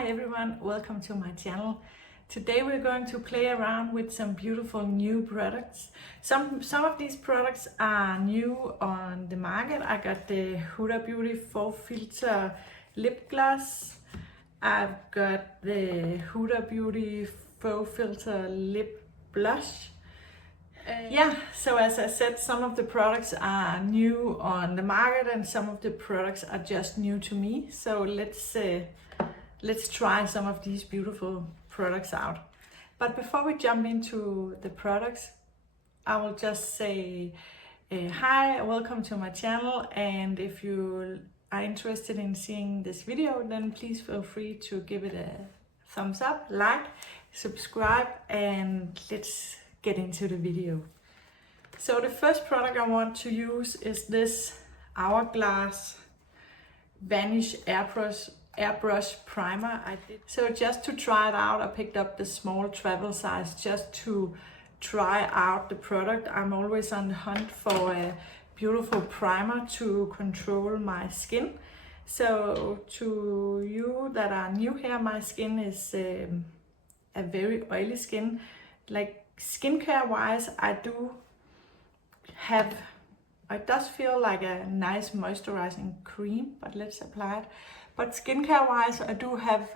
Hi everyone, welcome to my channel. Today we're going to play around with some beautiful new products. Some of these products are new on the market. I got the Huda Beauty Faux Filter lip gloss. I've got the Huda Beauty Faux Filter lip blush. So as I said, some of the products are new on the market and some of the products are just new to me. So let's try some of these beautiful products out. But before we jump into the products, I will just say hi, welcome to my channel, and if you are interested in seeing this video, then please feel free to give it a thumbs up, like, subscribe, and let's get into the video. So the first product I want to use is this Hourglass Vanish Airbrush primer. So just to try it out, I picked up the small travel size just to try out the product. I'm always on the hunt for a beautiful primer to control my skin. So to you that are new here, my skin is a very oily skin. Like skincare wise, it does feel like a nice moisturizing cream, but let's apply it. But skincare wise, I do have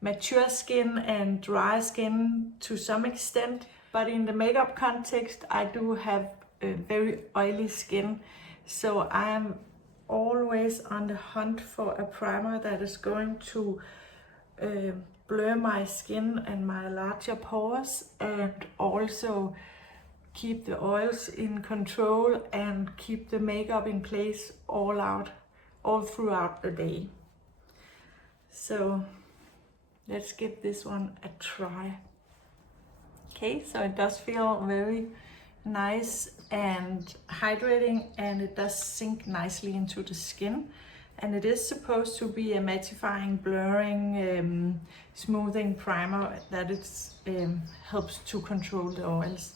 mature skin and dry skin to some extent. But in the makeup context, I do have a very oily skin. So I am always on the hunt for a primer that is going to blur my skin and my larger pores, and also keep the oils in control and keep the makeup in place all throughout the day. So let's give this one a try. Okay, so it does feel very nice and hydrating, and it does sink nicely into the skin. And it is supposed to be a mattifying, blurring, smoothing primer that helps to control the oils.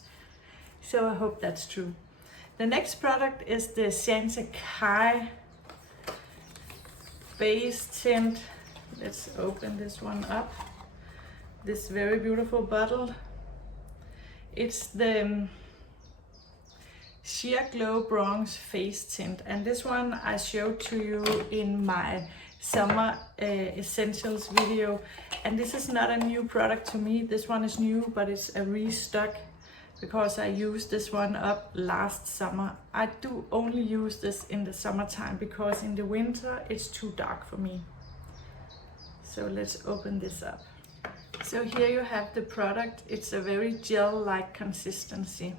So I hope that's true. The next product is the I Chantecaille base tint. Let's open this one up. This very beautiful bottle. It's the Sheer Glow Bronze Face Tint, and this one I showed to you in my summer essentials video. And this is not a new product to me. This one is new, but it's a restock because I used this one up last summer. I do only use this in the summertime because in the winter it's too dark for me. So let's open this up. So here you have the product. It's a very gel-like consistency.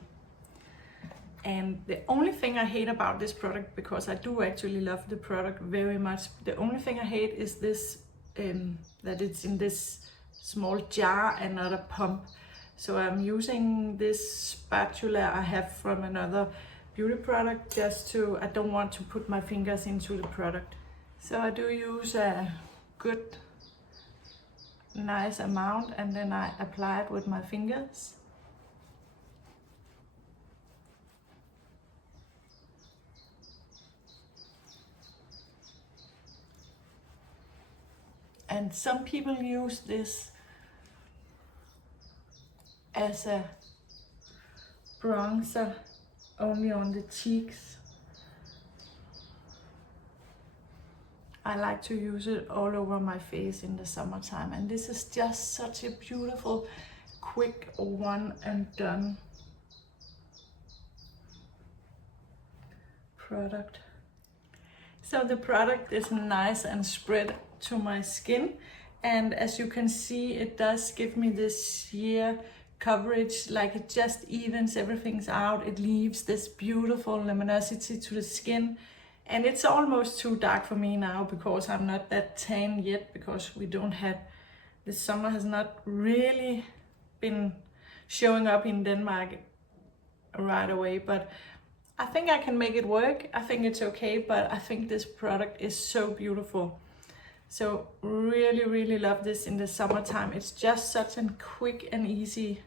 And the only thing I hate about this product, because I do actually love the product very much, the only thing I hate is this, that it's in this small jar and not a pump. So I'm using this spatula I have from another beauty product I don't want to put my fingers into the product. So I do use a good, nice amount, and then I apply it with my fingers. And some people use this as a bronzer only on the cheeks. I like to use it all over my face in the summertime, and this is just such a beautiful, quick one and done product. So the product is nice and spread to my skin, and as you can see, it does give me this sheer coverage. Like it just evens everything out. It leaves this beautiful luminosity to the skin. And it's almost too dark for me now because I'm not that tan yet, because the summer has not really been showing up in Denmark right away. But I think I can make it work. I think it's okay, but I think this product is so beautiful. So really, really love this in the summertime. It's just such a quick and easy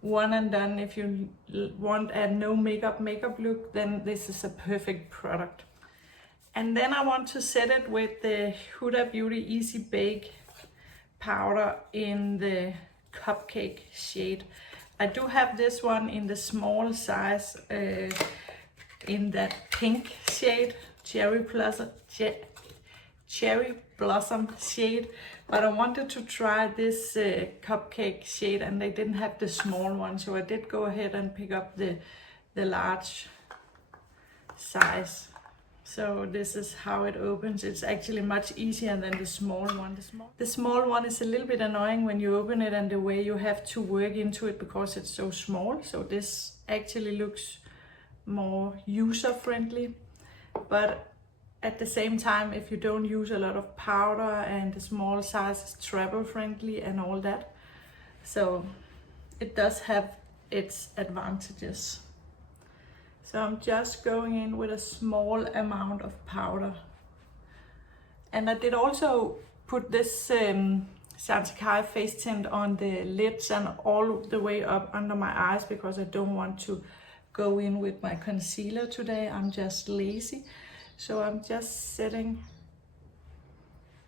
one and done. If you want a no makeup look, then this is a perfect product. And then I want to set it with the Huda Beauty Easy Bake powder in the Cupcake shade. I do have this one in the small size, in that pink shade, cherry blossom shade, but I wanted to try this Cupcake shade, and they didn't have the small one, so I did go ahead and pick up the large size. So this is how it opens. It's actually much easier than the small one. The small one is a little bit annoying when you open it and the way you have to work into it because it's so small. So this actually looks more user-friendly. But at the same time, if you don't use a lot of powder, and the small size is travel-friendly and all that. So it does have its advantages. So I'm just going in with a small amount of powder. And I did also put this Chantecaille face tint on the lids and all the way up under my eyes because I don't want to go in with my concealer today. I'm just lazy. So I'm just setting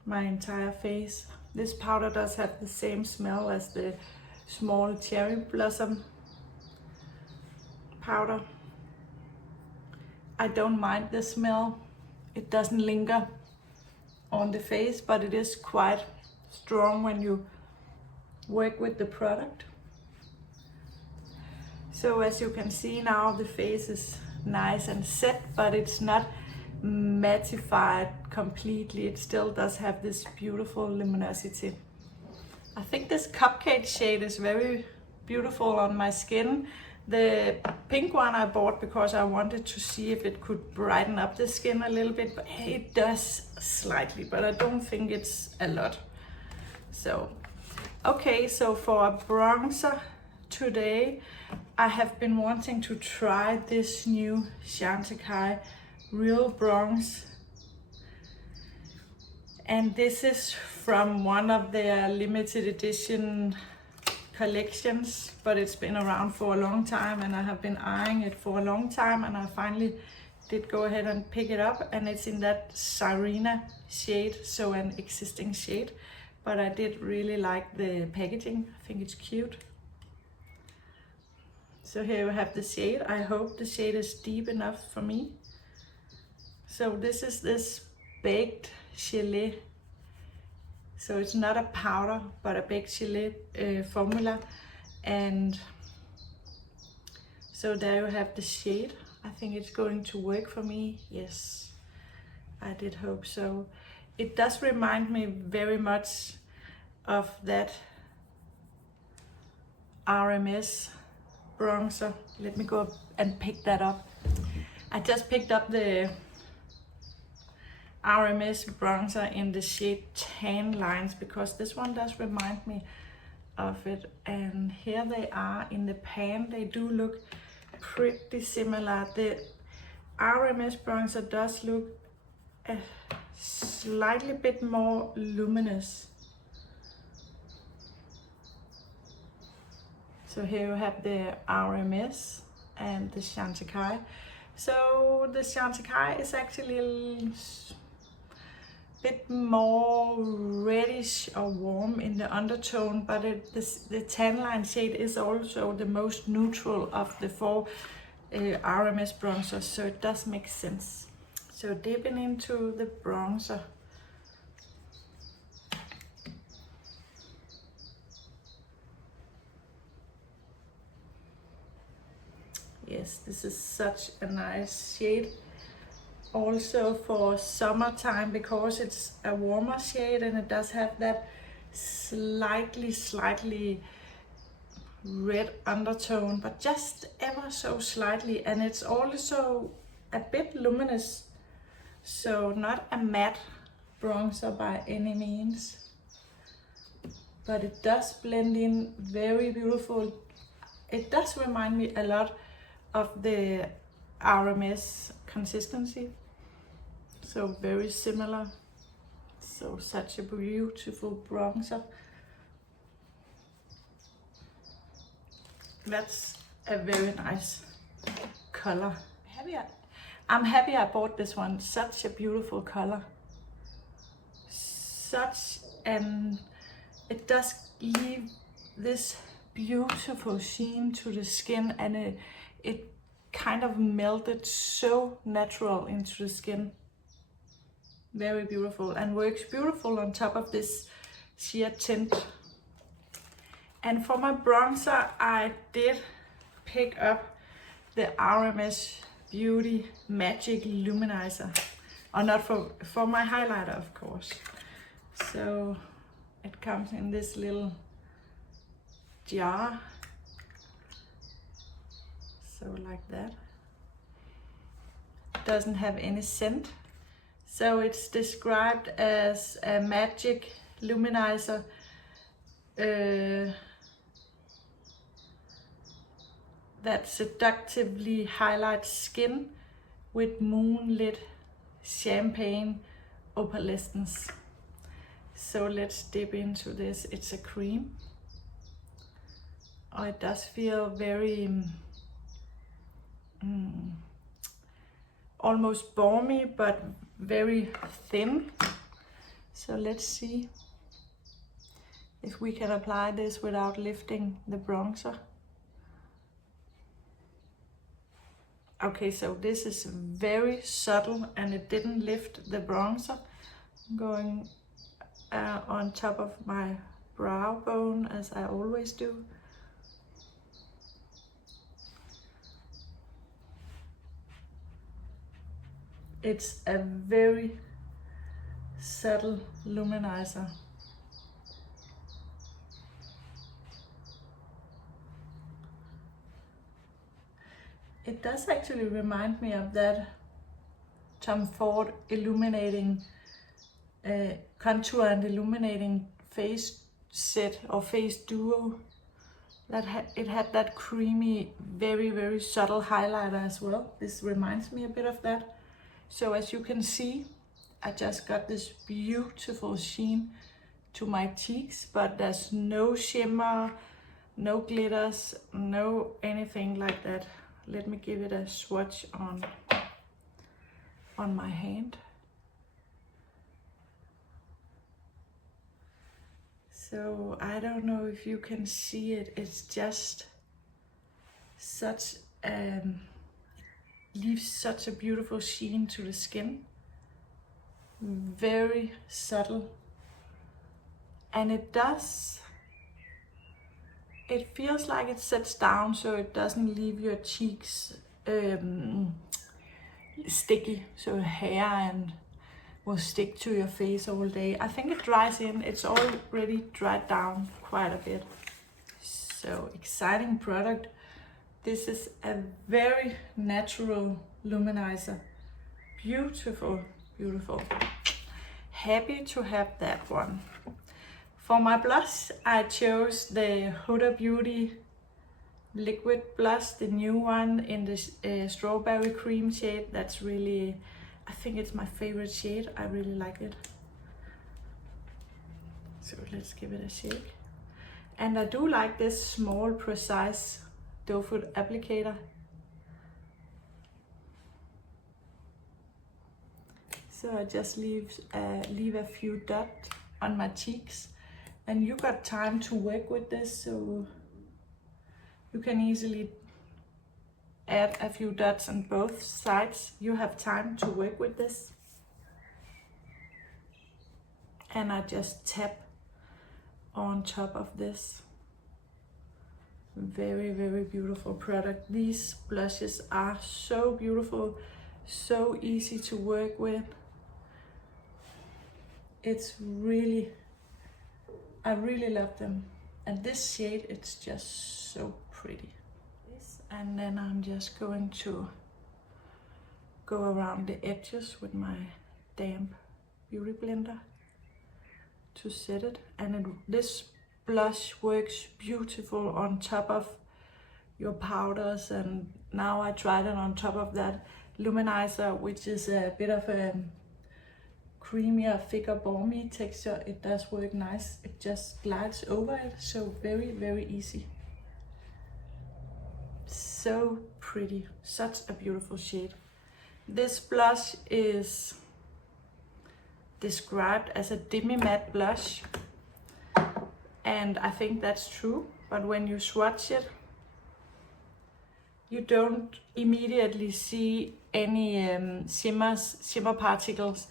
my entire face. This powder does have the same smell as the small cherry blossom powder. I don't mind the smell. It doesn't linger on the face, but it is quite strong when you work with the product. So as you can see now, the face is nice and set, but it's not mattified completely. It still does have this beautiful luminosity. I think this Cupcake shade is very beautiful on my skin. The pink one I bought because I wanted to see if it could brighten up the skin a little bit, but it does slightly, but I don't think it's a lot. So, okay, so for a bronzer today, I have been wanting to try this new Chantecaille Real Bronze. And this is from one of their limited edition collections, but it's been around for a long time and I have been eyeing it for a long time, and I finally did go ahead and pick it up, and it's in that Sirena shade, so an existing shade, but I did really like the packaging. I think it's cute. So here you have the shade. I hope the shade is deep enough for me. So this is this baked gelée. So it's not a powder, but a baked gelée formula. And so there you have the shade. I think it's going to work for me. Yes, I did hope so. It does remind me very much of that RMS bronzer. Let me go and pick that up. I just picked up the RMS bronzer in the shade Tan Lines because this one does remind me of it, and here they are in the pan. They do look pretty similar. The RMS bronzer does look a slightly bit more luminous. So here you have the RMS and the Chantecaille. So the Chantecaille is actually a bit more reddish or warm in the undertone, but the tan line shade is also the most neutral of the four RMS bronzers, so it does make sense. So dipping into the bronzer. Yes, this is such a nice shade. Also for summertime, because it's a warmer shade and it does have that slightly red undertone, but just ever so slightly, and it's also a bit luminous, so not a matte bronzer by any means, but it does blend in very beautiful. It does remind me a lot of the RMS consistency, so very similar. So such a beautiful bronzer. That's a very nice color. I'm happy I bought this one. Such a beautiful color. It does leave this beautiful sheen to the skin, and it kind of melted so natural into the skin. Very beautiful, and works beautiful on top of this sheer tint. And for my bronzer, I did pick up the RMS Beauty Magic Luminizer. Or not for my highlighter, of course. So it comes in this little jar. So like that. It doesn't have any scent. So it's described as a magic luminizer that seductively highlights skin with moonlit champagne opalescence. So let's dip into this. It's a cream. Oh, it does feel very almost balmy, but very thin. So let's see if we can apply this without lifting the bronzer. Okay, so this is very subtle and it didn't lift the bronzer. I'm going on top of my brow bone as I always do. It's a very subtle luminizer. It does actually remind me of that Tom Ford illuminating contour and illuminating face set or face duo. It had that creamy, very subtle highlighter as well. This reminds me a bit of that. So as you can see, I just got this beautiful sheen to my cheeks, but there's no shimmer, no glitters, no anything like that. Let me give it a swatch on my hand. So I don't know if you can see it. It's just such leaves such a beautiful sheen to the skin. Very subtle. And it feels like it sets down so it doesn't leave your cheeks sticky, so hair and will stick to your face all day. I think it dries in. It's already dried down quite a bit. So exciting product. This is a very natural luminizer. Beautiful, beautiful. Happy to have that one. For my blush, I chose the Huda Beauty liquid blush, the new one in the strawberry cream shade. That's really, I think it's my favorite shade. I really like it. So let's give it a shake. And I do like this small, precise doe foot applicator. So I just leave a few dots on my cheeks. And you got time to work with this, so you can easily add a few dots on both sides. You have time to work with this. And I just tap on top of this. Very beautiful product. These blushes are so beautiful, so easy to work with. It's really, I really love them. And this shade, it's just so pretty. And then I'm just going to go around the edges with my damp beauty blender to set it. And this blush works beautiful on top of your powders, and now I tried it on top of that luminizer, which is a bit of a creamier, thicker, balmy texture. It does work nice. It just glides over it, so very easy. So pretty, such a beautiful shade. This blush is described as a demi-matte blush, and I think that's true, but when you swatch it, you don't immediately see any shimmer particles,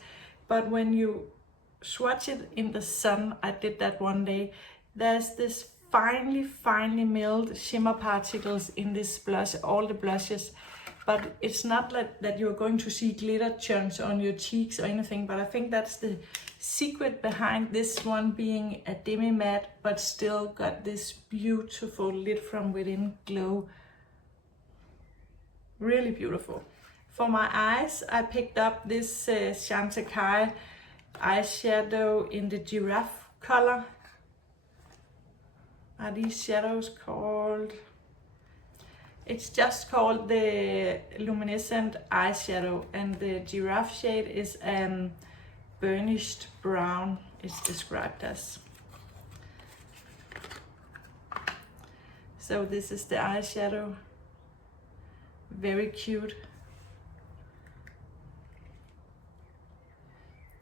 but when you swatch it in the sun, I did that one day, there's this finely milled shimmer particles in this blush, all the blushes, but it's not like that you're going to see glitter chunks on your cheeks or anything, but I think that's the secret behind this one being a demi-matte, but still got this beautiful lit from within glow. Really beautiful. For my eyes, I picked up this I Chantecaille eyeshadow in the Giraffe color. Are these shadows called? It's just called the Luminescent eyeshadow, and the Giraffe shade is burnished brown, it's described as. So this is the eyeshadow. Very cute.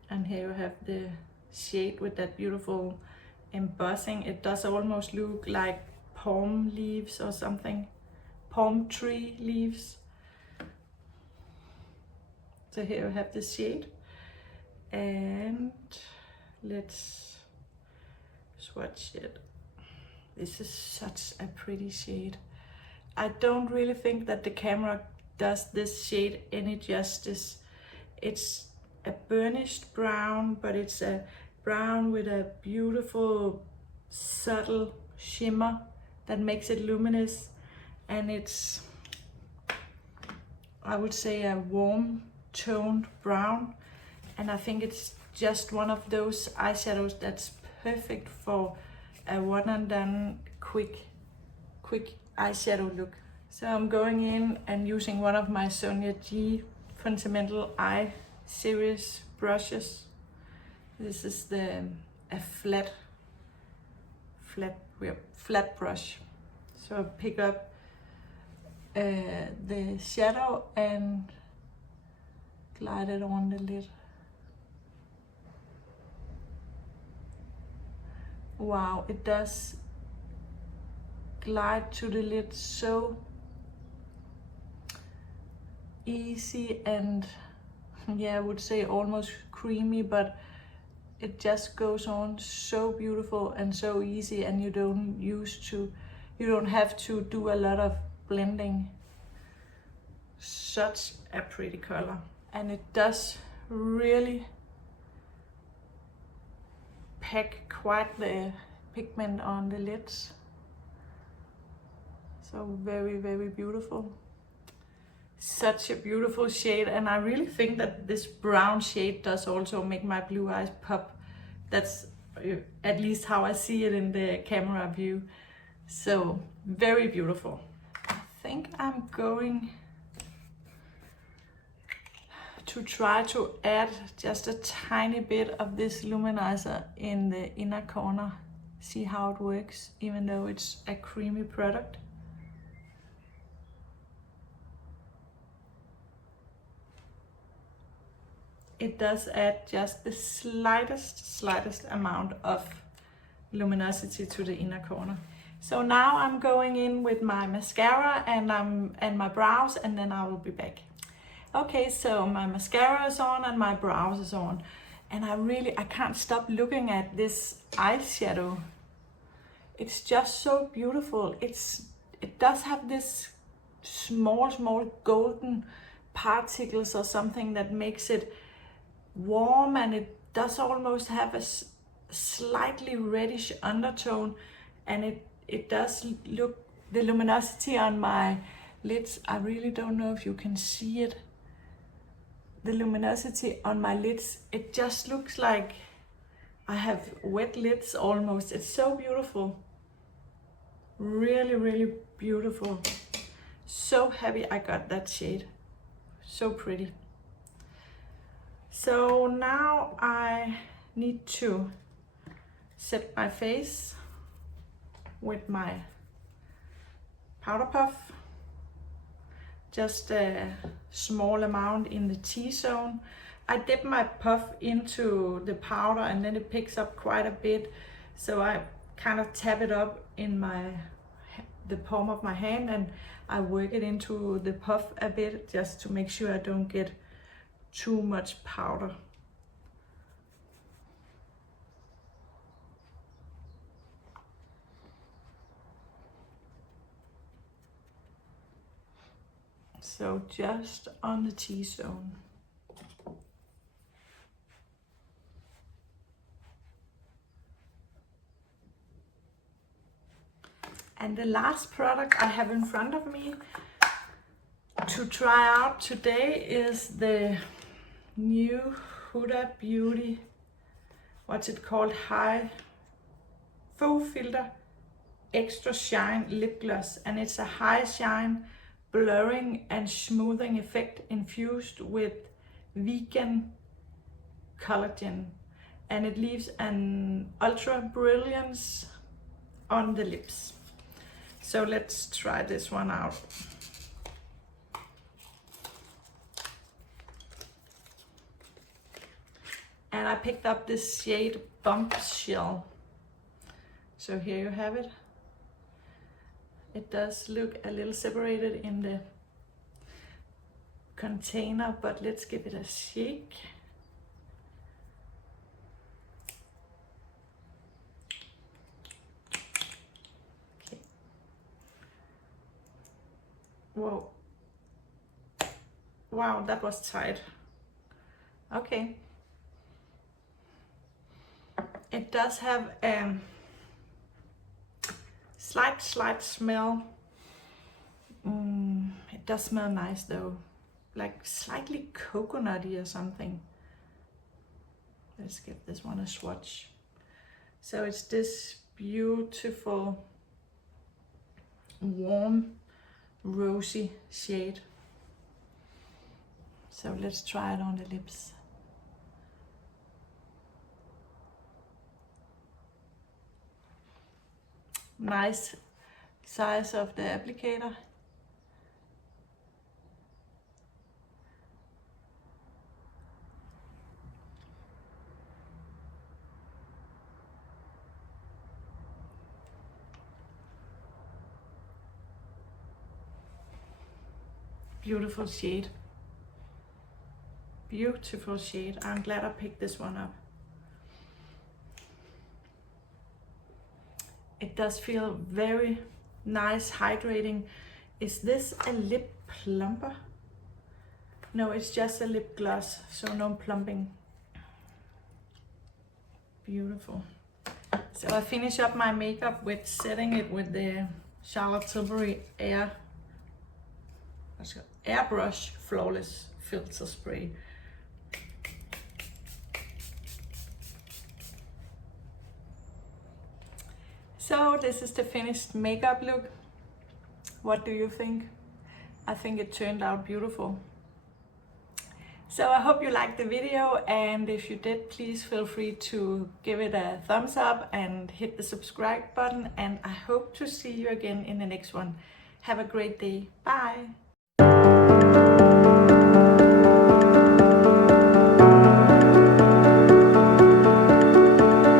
And here you have the shade with that beautiful embossing. It does almost look like palm leaves or something. Palm tree leaves. So here you have the shade. And let's swatch it. This is such a pretty shade. I don't really think that the camera does this shade any justice. It's a burnished brown, but it's a brown with a beautiful subtle shimmer that makes it luminous, and it's, I would say, a warm toned brown, and I think it's just one of those eyeshadows that's perfect for a one and done quick eyeshadow look. So I'm going in and using one of my Sonia G Fundamental Eye series brushes. This is a flat brush. So I pick up the shadow and glide it on the lid. Wow, it does glide to the lid so easy and, yeah, I would say almost creamy, but it just goes on so beautiful and so easy, and you don't have to do a lot of blending. Such a pretty color, and it does really pack quite the pigment on the lids. So very, very beautiful. Such a beautiful shade, and I really think that this brown shade does also make my blue eyes pop. That's at least how I see it in the camera view. So very beautiful. I think I'm going to try to add just a tiny bit of this luminizer in the inner corner. See how it works, even though it's a creamy product. It does add just the slightest amount of luminosity to the inner corner. So now I'm going in with my mascara and my brows, and then I will be back. Okay, so my mascara is on and my brows is on, and I can't stop looking at this eyeshadow. It's just so beautiful. It does have this small golden particles or something that makes it warm, and it does almost have a slightly reddish undertone, and it does look, the luminosity on my lids, I really don't know if you can see it. The luminosity on my lids, it just looks like I have wet lids almost. It's so beautiful. Really, really beautiful. So happy I got that shade. So pretty. So now I need to set my face with my powder puff. just a small amount in the T-zone. I dip my puff into the powder and then it picks up quite a bit, so I kind of tap it up in the palm of my hand and I work it into the puff a bit just to make sure I don't get too much powder. So just on the T-zone. And the last product I have in front of me to try out today is the new Huda Beauty, what's it called, Faux Filter Extra Shine Lip Gloss. And it's a high shine, blurring and smoothing effect infused with vegan collagen. And it leaves an ultra brilliance on the lips. So let's try this one out. And I picked up this shade Bombshell. So here you have it. It does look a little separated in the container, but let's give it a shake. Okay. Whoa. Wow, that was tight. Okay. It does have a slight smell. It does smell nice though, like slightly coconutty or something. Let's give this one a swatch. So it's this beautiful, warm, rosy shade. So let's try it on the lips. Nice size of the applicator. Beautiful shade. Beautiful shade. I'm glad I picked this one up. It does feel very nice, hydrating. Is this a lip plumper? No, it's just a lip gloss, so no plumping. Beautiful. So I finish up my makeup with setting it with the TIlbury Airbrush Flawless Filter Spray. So this is the finished makeup look. What do you think? I think it turned out beautiful. So I hope you liked the video, and if you did, please feel free to give it a thumbs up and hit the subscribe button, and I hope to see you again in the next one. Have a great day. Bye.